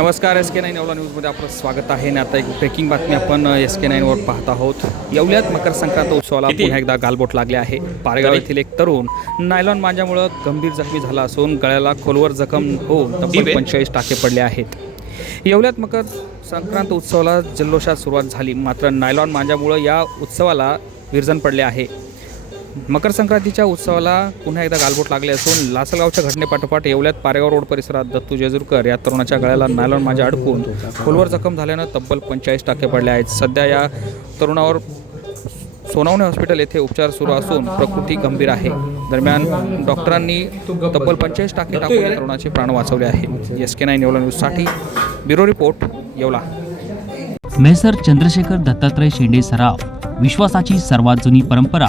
नमस्कार एस के नाईन येवला न्यूजमध्ये आपलं स्वागत आहे आणि आता एक ब्रेकिंग बातमी आपण एस के नाईनवर पाहत आहोत. येवल्यात मकर संक्रांत उत्सवाला पुन्हा एकदा गालबोट लागले आहे. पारगाव येथील एक तरुण नायलॉन मांजामुळं गंभीर जखमी झाला असून गळ्याला खोलवर जखम होऊन तब्बल पंचेचाळीस टाके पडले आहेत. येवल्यात मकर संक्रांत उत्सवाला जल्लोषात सुरुवात झाली. मात्र नायलॉन मांजामुळं या उत्सवाला विरजन पडले आहे. मकर संक्रांतीच्या उत्सवाला पुन्हा एकदा गालबोट लागले असून लासलगावच्या घटनेपाठोपाठ येवल्यात पारेगाव रोड परिसरात दत्तू जेजुरकर. या तरुणाच्या गळ्याला नायलॉन माझ्या अडकून खोलवर जखम झाल्यानं तब्बल पंचेचाळीस टाके पडले आहेत. सध्या या तरुणावर सोनावणे हॉस्पिटल येथे उपचार सुरू असून प्रकृती गंभीर आहे. दरम्यान डॉक्टरांनी तब्बल पंचेचाळीस टाके टाकून या तरुणाचे प्राण वाचवले आहे. एस के नाईन येवला न्यूजसाठी ब्युरो रिपोर्ट येवला. मेसर चंद्रशेखर दत्तात्रय शेंडे सराव विश्वासाची सर्वात जुनी परंपरा